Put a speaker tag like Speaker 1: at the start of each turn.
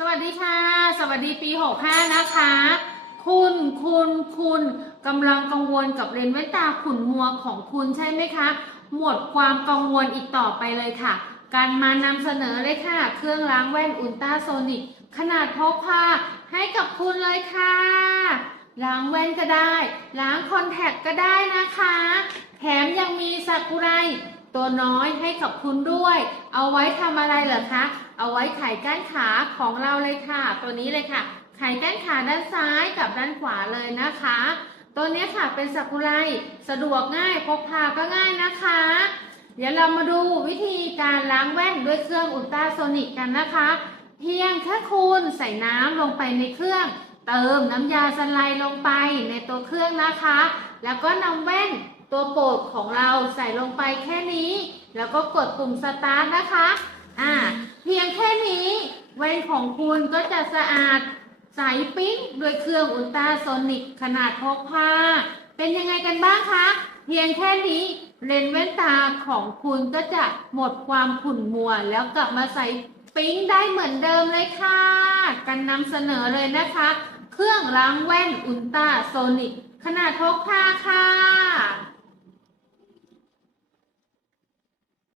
Speaker 1: สวัสดีค่ะ สวัสดีปี 65 นะคะ คุณคุณคุณกำลังกังวลกับเลนส์แว่นตาขุ่นมัวของคุณใช่ไหมคะ หมดความกังวลอีกต่อไปเลยค่ะ การมานำเสนอเลยค่ะ เครื่องล้างแว่นอุลตราโซนิกขนาดพกพาให้กับคุณเลยค่ะ ล้างแว่นก็ได้ ล้างคอนแทคก็ได้นะคะ แถมยังมีซากุไร ตัวน้อยให้กับคุณด้วย เอาไว้ทำอะไรเหรอคะ เอาไว้ไขก้านขาของเราเลยค่ะ ตัวนี้เลยค่ะ ไขก้านขาด้านซ้ายกับด้านขวาเลยนะคะ ตัวนี้ค่ะเป็นซากุไรสะดวกง่ายพกพาก็ง่ายนะคะ เดี๋ยวเรามาดูวิธีการล้างแว่นด้วยเครื่องอุลตราโซนิกกันนะคะ เพียงแค่คุณใส่น้ำลงไปในเครื่องเติมน้ำยาสไลด์ลงไปในตัวเครื่องนะคะ แล้วก็นำแว่น ตัวโปรดของเราใส่ลงไปแค่นี้ แล้วก็กดปุ่มสตาร์ทนะคะ อ่า เพียงแค่นี้แว่นของคุณก็จะสะอาดใสปิ๊งด้วยเครื่องอุลตราโซนิกขนาดพกพา เป็นยังไงกันบ้างคะ เพียงแค่นี้เลนส์แว่นตาของคุณก็จะหมดความขุ่นมัว แล้วกลับมาใสปิ๊งได้เหมือนเดิมเลยค่ะ กันนำเสนอเลยนะคะ เครื่องล้างแว่นอุลตราโซนิกขนาดพกพาค่ะ